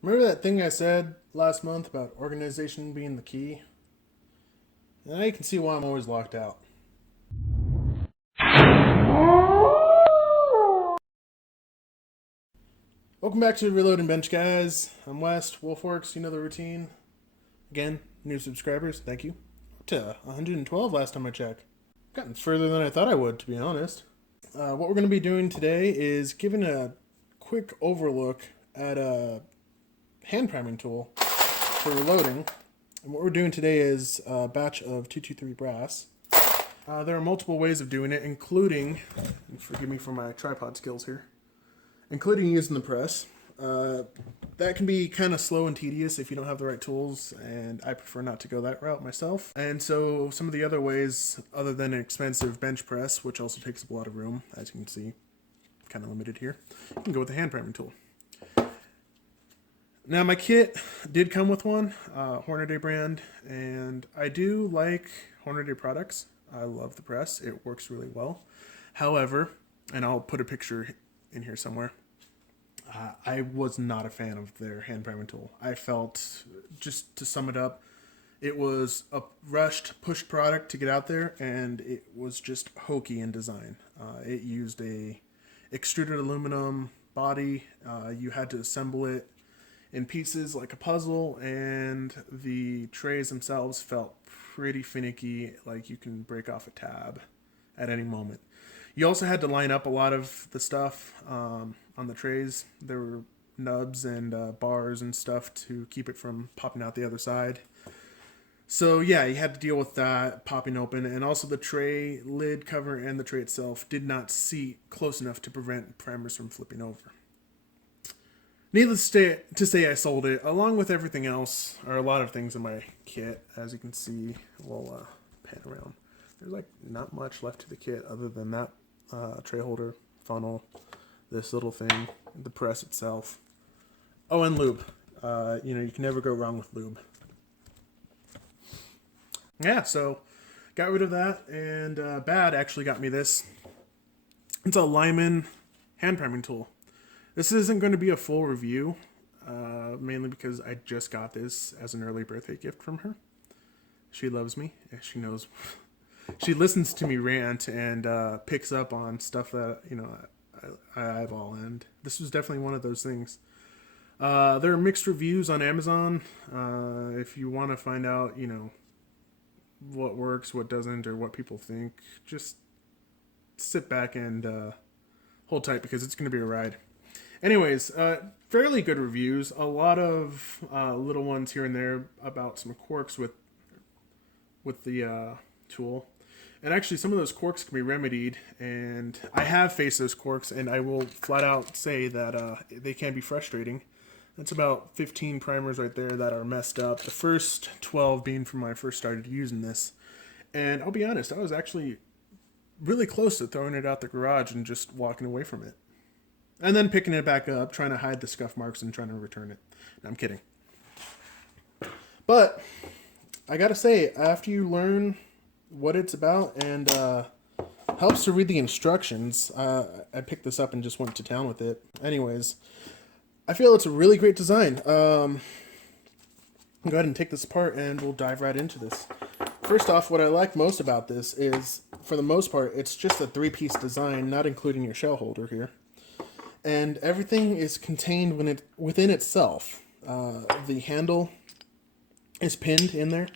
Remember that thing I said last month about organization being the key? Now you can see why I'm always locked out. Welcome back to Reloading Bench, guys. I'm West, Wolfworks, you know the routine. Again, new subscribers, thank you. Up to 112 last time I checked. Gotten further than I thought I would, to be honest. What we're going to be doing today is giving a quick overlook at a hand priming tool for reloading. And what we're doing today is a batch of 223 brass. There are multiple ways of doing it, including, and forgive me for my tripod skills here, including using the press. That can be kind of slow and tedious if you don't have the right tools, and I prefer not to go that route myself. And so some of the other ways, other than an expensive bench press, which also takes up a lot of room, as you can see, kind of limited here, you can go with the hand priming tool. Now my kit did come with one, Hornady brand, and I do like Hornady products. I love the press. It works really well. However, and I'll put a picture in here somewhere, I was not a fan of their hand priming tool. I felt, just to sum it up, it was a rushed, pushed product to get out there, and it was just hokey in design. It used a extruded aluminum body. You had to assemble it in pieces like a puzzle, and the trays themselves felt pretty finicky, like you can break off a tab at any moment. You also had to line up a lot of the stuff on the trays. There were nubs and bars and stuff to keep it from popping out the other side. So yeah, you had to deal with that popping open, and also the tray lid cover and the tray itself did not seat close enough to prevent primers from flipping over. Needless to say, I sold it, along with everything else, or a lot of things in my kit. As you can see, we'll pan around. There's like not much left to the kit other than that tray holder, funnel, this little thing, the press itself. Oh, and lube. You can never go wrong with lube. Yeah, so got rid of that, and Bad actually got me this. It's a Lyman hand priming tool. This isn't going to be a full review, mainly because I just got this as an early birthday gift from her. She loves me. She knows. She listens to me rant and picks up on stuff that, I eyeball. And this was definitely one of those things. There are mixed reviews on Amazon. If you want to find out, what works, what doesn't, or what people think, just sit back and hold tight because it's going to be a ride. Anyways, fairly good reviews. A lot of little ones here and there about some quirks with the tool. And actually, some of those quirks can be remedied, and I have faced those quirks, and I will flat out say that they can be frustrating. That's about 15 primers right there that are messed up. The first 12 being from when I first started using this. And I'll be honest, I was actually really close to throwing it out the garage and just walking away from it. And then picking it back up, trying to hide the scuff marks and trying to return it. No, I'm kidding. But I gotta say, after you learn what it's about and helps to read the instructions, I picked this up and just went to town with it. Anyways, I feel it's a really great design. I'll go ahead and take this apart and we'll dive right into this. First off, what I like most about this is, for the most part, it's just a 3-piece design, not including your shell holder here. And everything is contained within itself. The handle is pinned in there.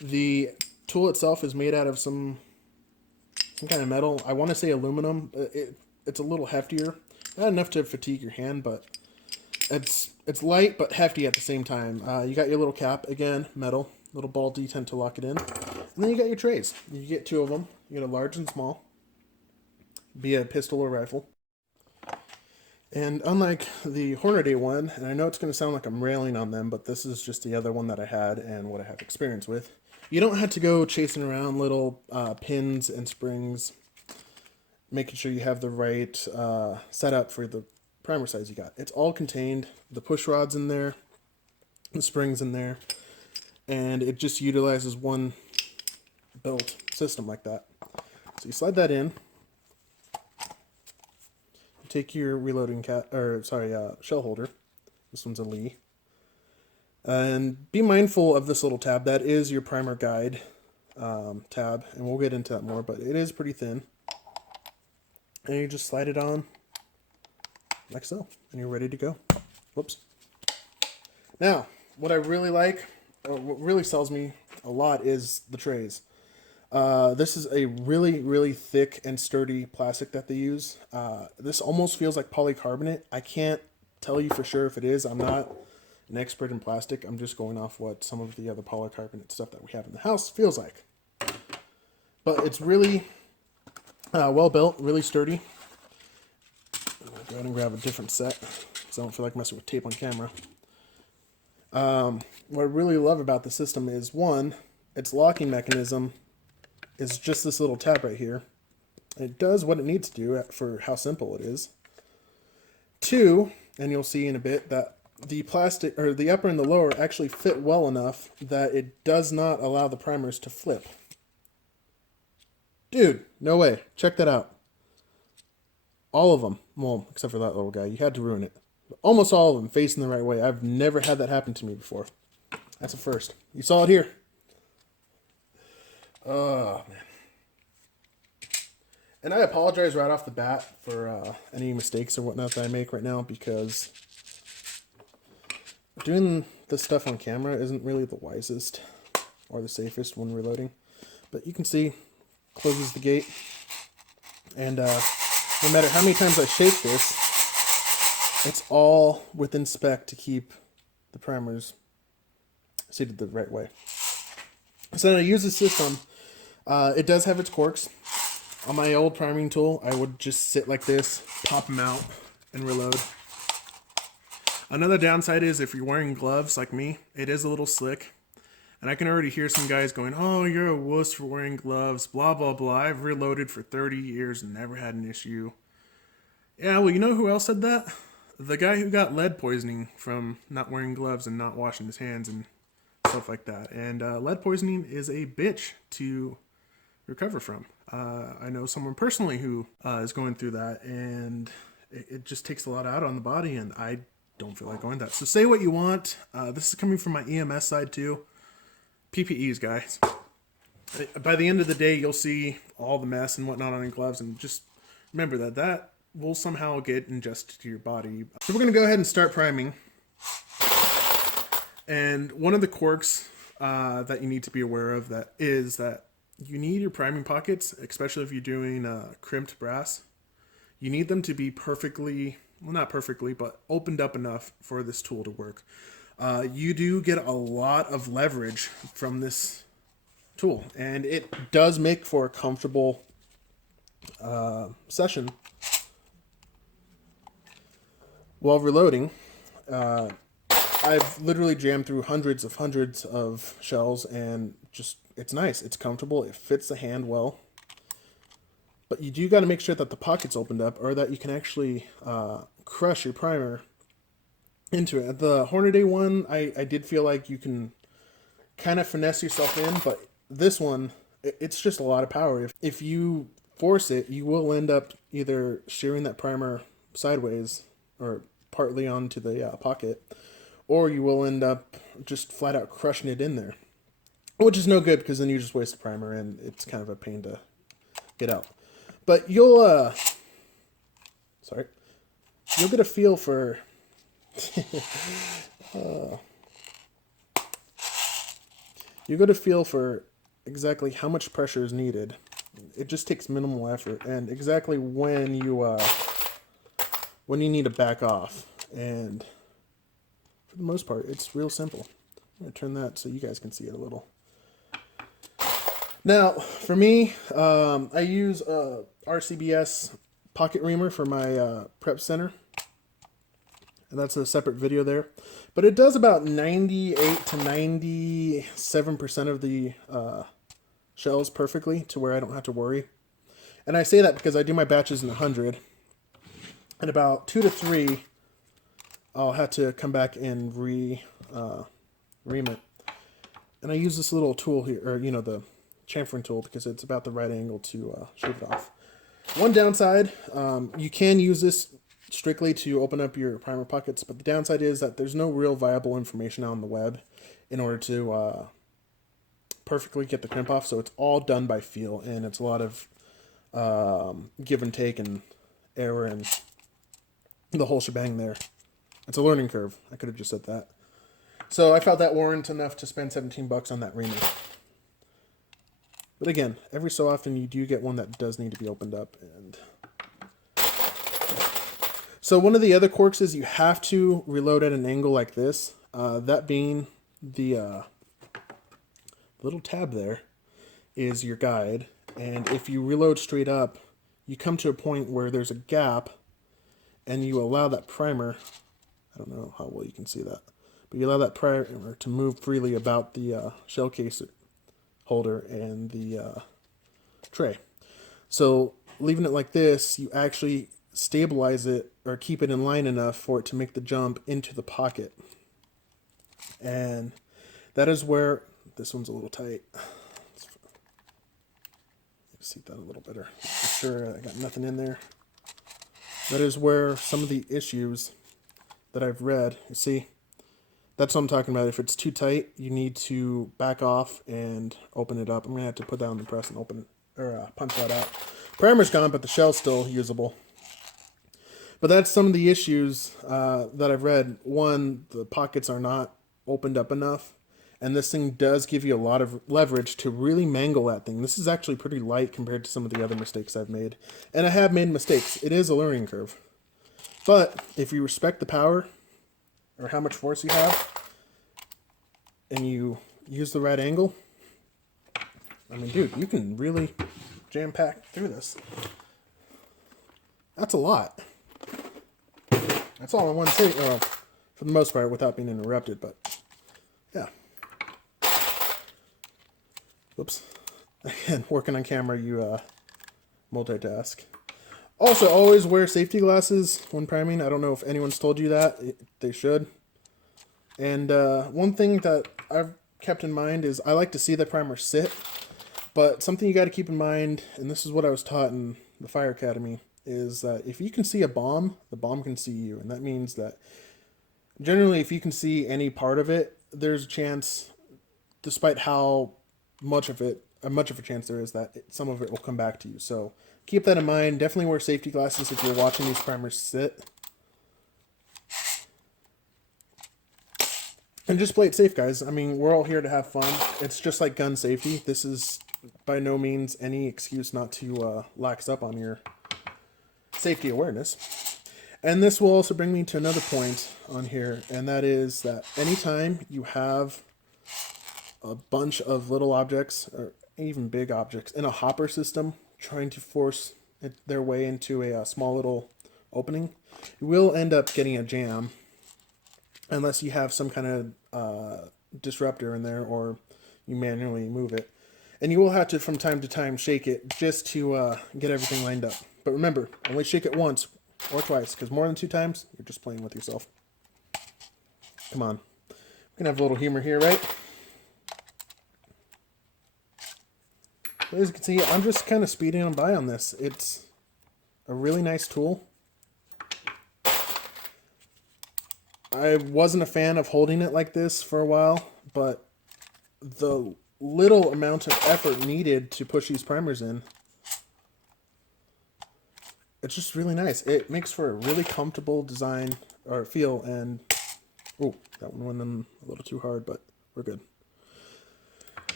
The tool itself is made out of some kind of metal. I want to say aluminum. It's a little heftier. Not enough to fatigue your hand, but it's light but hefty at the same time. You got your little cap, again, metal. Little ball detent to lock it in. And then you got your trays. You get 2 of them. You get a large and small. Be a pistol or rifle. And unlike the Hornady one, and I know it's going to sound like I'm railing on them, but this is just the other one that I had and what I have experience with. You don't have to go chasing around little pins and springs, making sure you have the right setup for the primer size you got. It's all contained. The push rod's in there, the springs in there, and it just utilizes one built system like that. So you slide that in. Take your reloading shell holder. This one's a Lee. And be mindful of this little tab. That is your primer guide tab, and we'll get into that more, but it is pretty thin. And you just slide it on like so, and you're ready to go. Whoops. Now, what I really like, or what really sells me a lot, is the trays. This is a really, really thick and sturdy plastic that they use. This almost feels like polycarbonate. I can't tell you for sure if it is. I'm not an expert in plastic. I'm just going off what some of the other polycarbonate stuff that we have in the house feels like. But it's really well built, really sturdy. I'm going to go ahead and grab a different set because I don't feel like messing with tape on camera. What I really love about the system is, one, its locking mechanism is just this little tab right here. It does what it needs to do for how simple it is. Two, and you'll see in a bit that the plastic, or the upper and the lower, actually fit well enough that it does not allow the primers to flip. Dude, no way. Check that out. All of them, well, except for that little guy, you had to ruin it. But almost all of them facing the right way. I've never had that happen to me before. That's a first. You saw it here. Oh, man. And I apologize right off the bat for any mistakes or whatnot that I make right now, because doing this stuff on camera isn't really the wisest or the safest when reloading. But you can see, closes the gate. And no matter how many times I shake this, it's all within spec to keep the primers seated the right way. So then I use the system. It does have its quirks. On my old priming tool, I would just sit like this, pop them out, and reload. Another downside is if you're wearing gloves like me, it is a little slick. And I can already hear some guys going, "Oh, you're a wuss for wearing gloves, blah, blah, blah. I've reloaded for 30 years and never had an issue." Yeah, well, you know who else said that? The guy who got lead poisoning from not wearing gloves and not washing his hands and stuff like that. And lead poisoning is a bitch to recover from. I know someone personally who is going through that, and it just takes a lot out on the body, and I don't feel like going that. So say what you want. This is coming from my EMS side too. PPEs, guys. By the end of the day, you'll see all the mess and whatnot on your gloves, and just remember that will somehow get ingested to your body. So we're going to go ahead and start priming. And one of the quirks that you need to be aware of is that you need your priming pockets, especially if you're doing crimped brass. You need them to be perfectly, well, not perfectly, but opened up enough for this tool to work. You do get a lot of leverage from this tool, and it does make for a comfortable session while reloading. I've literally jammed through hundreds of shells, and just, it's nice. It's comfortable. It fits the hand well. But you do got to make sure that the pocket's opened up, or that you can actually crush your primer into it. The Hornady one, I did feel like you can kind of finesse yourself in, but this one, it's just a lot of power. If you force it, you will end up either shearing that primer sideways or partly onto the pocket, or you will end up just flat out crushing it in there, which is no good, because then you just waste the primer and it's kind of a pain to get out. But you'll get a feel for you get a feel for exactly how much pressure is needed. It just takes minimal effort, and exactly when you need to back off. And for the most part, it's real simple. I'm going to turn that so you guys can see it a little. Now, for me, I use RCBS pocket reamer for my prep center. And that's a separate video there. But it does about 98 to 97% of the shells perfectly, to where I don't have to worry. And I say that because I do my batches in 100. And about 2 to 3, I'll have to come back and ream it. And I use this little tool here, or the chamfering tool, because it's about the right angle to shave it off. One downside, you can use this strictly to open up your primer pockets, but the downside is that there's no real viable information out on the web in order to perfectly get the crimp off, so it's all done by feel, and it's a lot of give and take and error and the whole shebang there. It's a learning curve. I could have just said that. So I felt that warrant enough to spend $17 on that reamer. But again, every so often you do get one that does need to be opened up. And so one of the other quirks is you have to reload at an angle like this. That being the little tab there is your guide. And if you reload straight up, you come to a point where there's a gap and you allow that primer, I don't know how well you can see that, but you allow that primer to move freely about the shell case holder and the tray. So leaving it like this, you actually stabilize it or keep it in line enough for it to make the jump into the pocket. And that is where, this one's a little tight. See that a little better. Make sure I got nothing in there. That is where some of the issues that I've read, you see, that's what I'm talking about. If it's too tight, you need to back off and open it up. I'm gonna have to put that on the press and open it, or punch that out. Primer's gone, but the shell's still usable. But that's some of the issues that I've read. One, the pockets are not opened up enough, and this thing does give you a lot of leverage to really mangle that thing. This is actually pretty light compared to some of the other mistakes I've made. And I have made mistakes. It is a learning curve. But if you respect the power, or how much force you have, and you use the right angle, I mean, dude, you can really jam-pack through this. That's a lot. That's all I want to say, for the most part, without being interrupted, but yeah. Whoops. Again, working on camera, you multitask. Also, always wear safety glasses when priming. I don't know if anyone's told you that. They should. And one thing that I've kept in mind is I like to see the primer sit, but something you got to keep in mind, and this is what I was taught in the Fire Academy, is that if you can see a bomb, the bomb can see you. And that means that generally if you can see any part of it, there's a chance, despite how much of a chance there is, that some of it will come back to you. So keep that in mind. Definitely wear safety glasses if you're watching these primers sit. And just play it safe, guys. I mean, we're all here to have fun. It's just like gun safety. This is by no means any excuse not to lax up on your safety awareness. And this will also bring me to another point on here, and that is that anytime you have a bunch of little objects, or even big objects, in a hopper system trying to force their way into a small little opening, you will end up getting a jam unless you have some kind of disruptor in there or you manually move it. And you will have to, from time to time, shake it just to get everything lined up. But remember, only shake it once or twice, because more than 2 times, you're just playing with yourself. Come on. We can have a little humor here, right? But as you can see, I'm just kind of speeding on by on this. It's a really nice tool. I wasn't a fan of holding it like this for a while, but the little amount of effort needed to push these primers in, it's just really nice. It makes for a really comfortable design or feel, and oh, that one went in a little too hard, but we're good.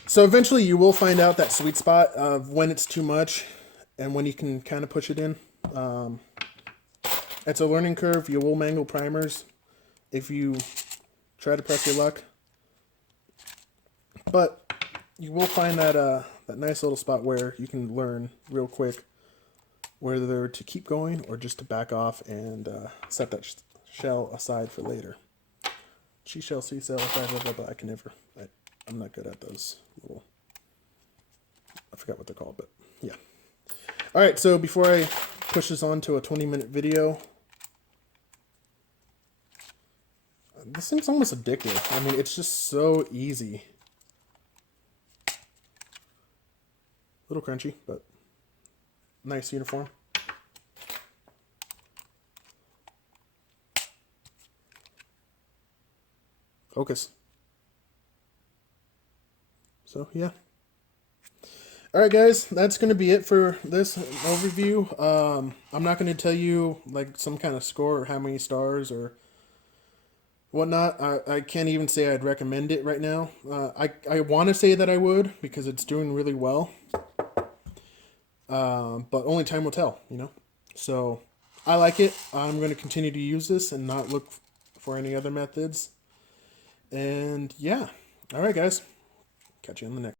So eventually you will find out that sweet spot of when it's too much and when you can kind of push it in. It's a learning curve. You will mangle primers if you try to press your luck. But you will find that that nice little spot where you can learn real quick whether to keep going or just to back off and set that shell aside for later. She shell, sea shell, blah, blah, blah, blah. I can never. I'm not good at those little. I forgot what they're called, but yeah. All right, so before I push this on to a 20-minute video, this thing's almost addictive. I mean, it's just so easy. A little crunchy, but nice uniform. Focus. So, yeah. Alright guys, that's going to be it for this overview. I'm not going to tell you like some kind of score or how many stars or whatnot. I can't even say I'd recommend it right now. I want to say that I would because it's doing really well. But only time will tell, you know? So I like it. I'm going to continue to use this and not look for any other methods. And yeah. Alright guys. Catch you on the next.